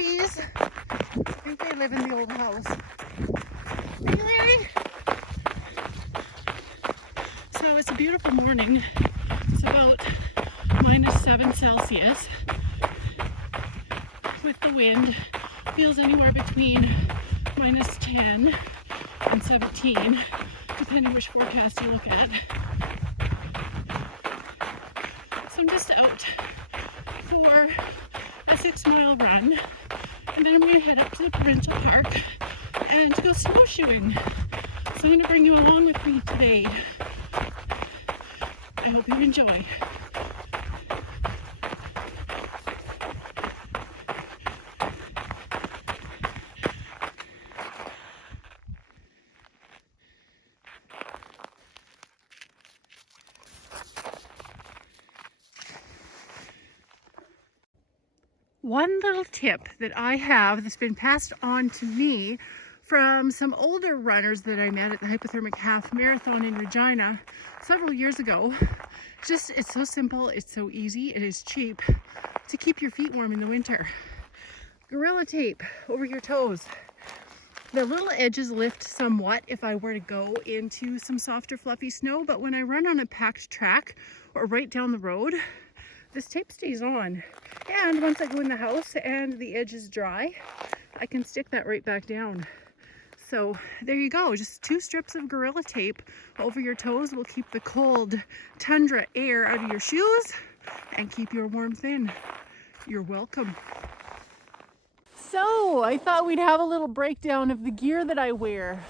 kitties. I think they live in the old house. Hey, Larry. So it's a beautiful morning. It's about -7 Celsius with the wind. Feels anywhere between -10 and 17, depending which forecast you look at. So I'm just out for a 6-mile run, and then I'm going to head up to the provincial park and to go snowshoeing. So I'm going to bring you along with me today. I hope you enjoy. One little tip that I have that's been passed on to me from some older runners that I met at the Hypothermic Half Marathon in Regina several years ago. It's so simple, it's so easy, it is cheap to keep your feet warm in the winter. Gorilla tape over your toes. The little edges lift somewhat if I were to go into some softer fluffy snow, but when I run on a packed track or right down the road, this tape stays on. And once I go in the house and the edge is dry, I can stick that right back down. So there you go, just 2 strips of Gorilla tape over your toes will keep the cold tundra air out of your shoes and keep your warmth in. You're welcome. So I thought we'd have a little breakdown of the gear that I wear.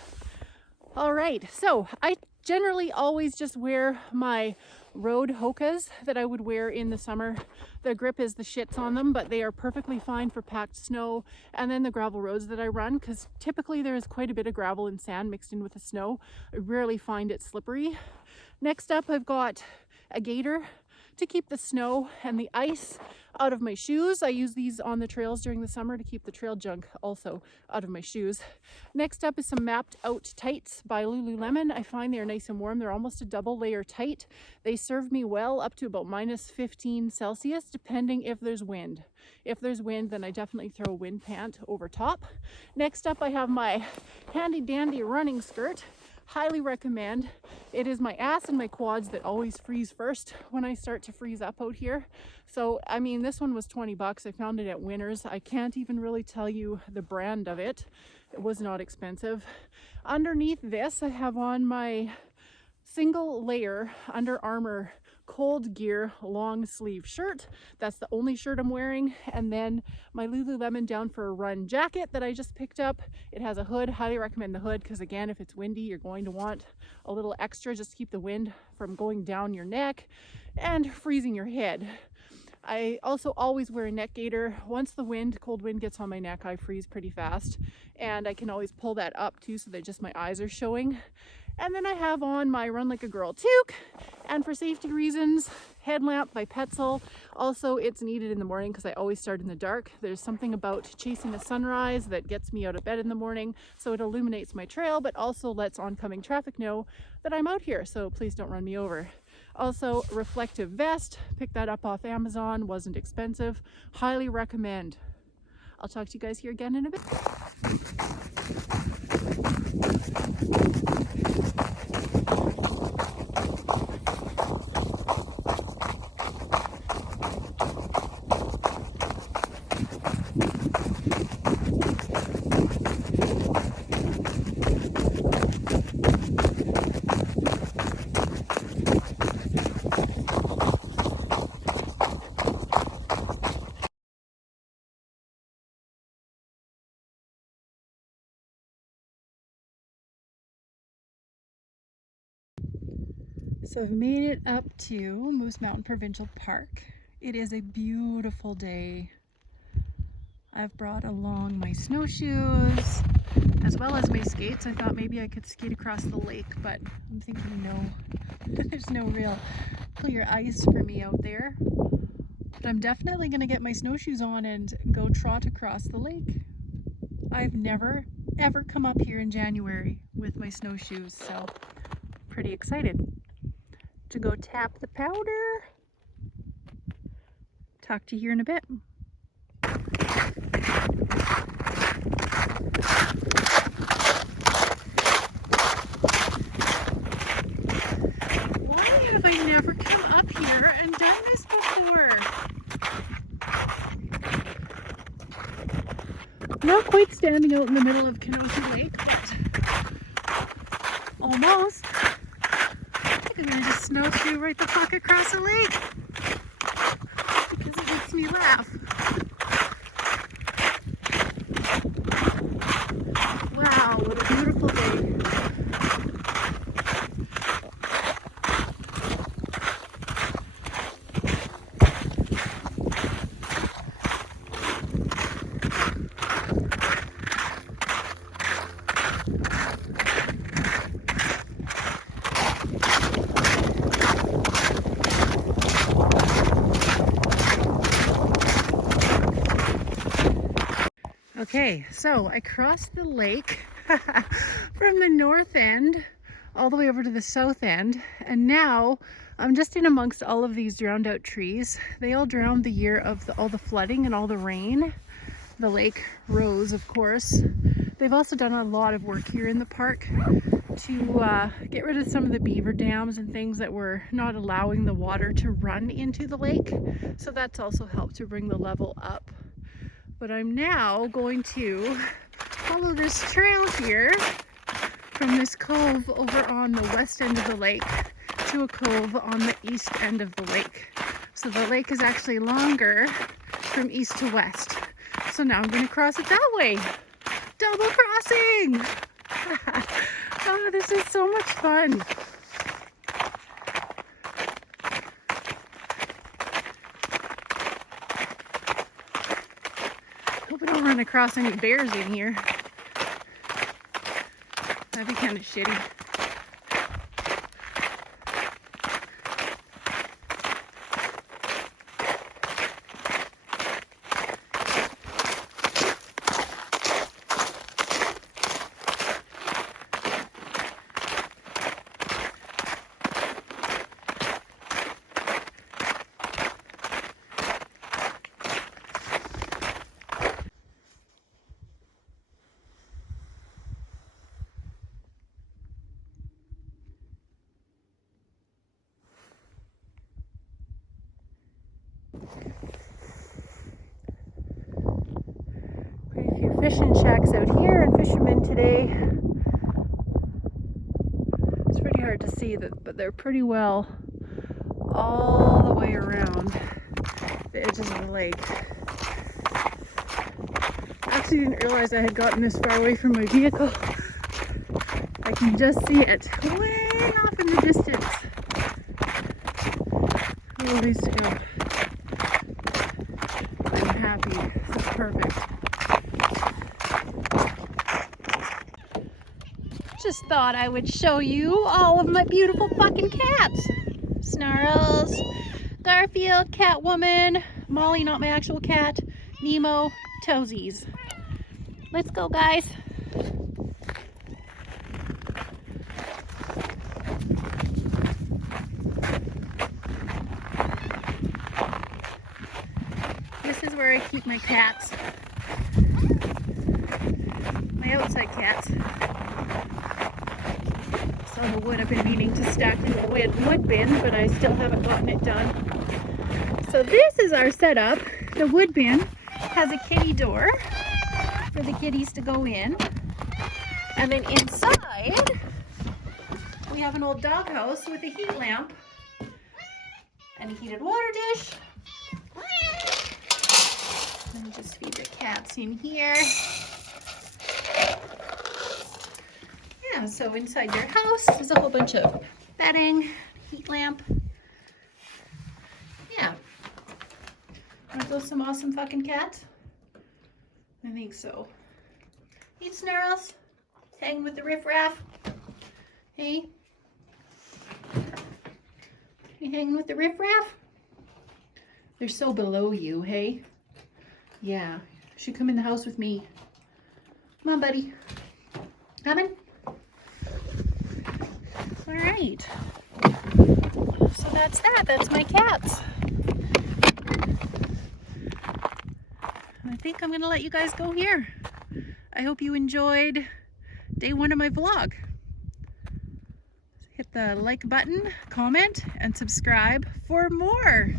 All right, so I generally always just wear my road Hokas that I would wear in the summer. The grip is the shits on them, but they are perfectly fine for packed snow, and then the gravel roads that I run, because typically there is quite a bit of gravel and sand mixed in with the snow. I rarely find it slippery. Next up, I've got a gaiter to keep the snow and the ice out of my shoes. I use these on the trails during the summer to keep the trail junk also out of my shoes. Next up is some mapped out tights by Lululemon. I find they're nice and warm. They're almost a double layer tight. They serve me well up to about -15 Celsius, depending if there's wind. If there's wind, then I definitely throw a wind pant over top. Next up, I have my handy dandy running skirt. Highly recommend. It is my ass and my quads that always freeze first when I start to freeze up out here. So, I mean, this one was 20 bucks. I found it at Winners. I can't even really tell you the brand of it. It was not expensive. Underneath this, I have on my single layer Under Armour cold gear long sleeve shirt. That's the only shirt I'm wearing. And then my Lululemon down for a run jacket that I just picked up. It has a hood. Highly recommend the hood, because again, if it's windy, you're going to want a little extra just to keep the wind from going down your neck and freezing your head. I also always wear a neck gaiter. Once the cold wind gets on my neck, I freeze pretty fast, and I can always pull that up too so that just my eyes are showing. And then I have on my Run Like a Girl toque, and for safety reasons, headlamp by Petzl. Also, it's needed in the morning because I always start in the dark. There's something about chasing the sunrise that gets me out of bed in the morning, so it illuminates my trail, but also lets oncoming traffic know that I'm out here, so please don't run me over. Also, reflective vest, picked that up off Amazon, wasn't expensive. Highly recommend. I'll talk to you guys here again in a bit. So I've made it up to Moose Mountain Provincial Park. It is a beautiful day. I've brought along my snowshoes as well as my skates. I thought maybe I could skate across the lake, but I'm thinking no, there's no real clear ice for me out there. But I'm definitely going to get my snowshoes on and go trot across the lake. I've never ever come up here in January with my snowshoes, so pretty excited to go tap the powder. Talk to you here in a bit. Not quite standing out in the middle of Kenosha Lake, but almost. I think I'm gonna just snowshoe right the fuck across the lake because it makes me laugh. Wow, what a beautiful day. Okay, so I crossed the lake from the north end all the way over to the south end, and now I'm just in amongst all of these drowned out trees. They all drowned the year of all the flooding and all the rain. The lake rose, of course. They've also done a lot of work here in the park to get rid of some of the beaver dams and things that were not allowing the water to run into the lake. So that's also helped to bring the level up. But I'm now going to follow this trail here from this cove over on the west end of the lake to a cove on the east end of the lake. So the lake is actually longer from east to west. So now I'm going to cross it that way. Double crossing! Oh, this is so much fun. Hope I don't run across any bears in here. That'd be kind of shitty. Fishing shacks out here and fishermen today. It's pretty hard to see that, but they're pretty well all the way around the edges of the lake. I actually didn't realize I had gotten this far away from my vehicle. I can just see it way off in the distance. A little ways to go. I'm happy. This is perfect. Just thought I would show you all of my beautiful fucking cats. Snarls, Garfield, Catwoman, Molly, not my actual cat, Nemo, Toesies. Let's go, guys. This is where I keep my cats. My outside cats. On the wood I've been meaning to stack in the wood bin, but I still haven't gotten it done. So this is our setup. The wood bin has a kitty door for the kitties to go in, and then inside we have an old doghouse with a heat lamp and a heated water dish. Let me just feed the cats in here. Yeah, so inside your house there's a whole bunch of bedding, heat lamp. Yeah. Aren't those some awesome fucking cats? I think so. Hey, Snarls. Hanging with the riffraff. Hey. You hanging with the riffraff? They're so below you, hey? Yeah. Should come in the house with me. Come on, buddy. Coming? All right. So that's that. That's my cats. I think I'm going to let you guys go here. I hope you enjoyed day one of my vlog. Hit the like button, comment, and subscribe for more.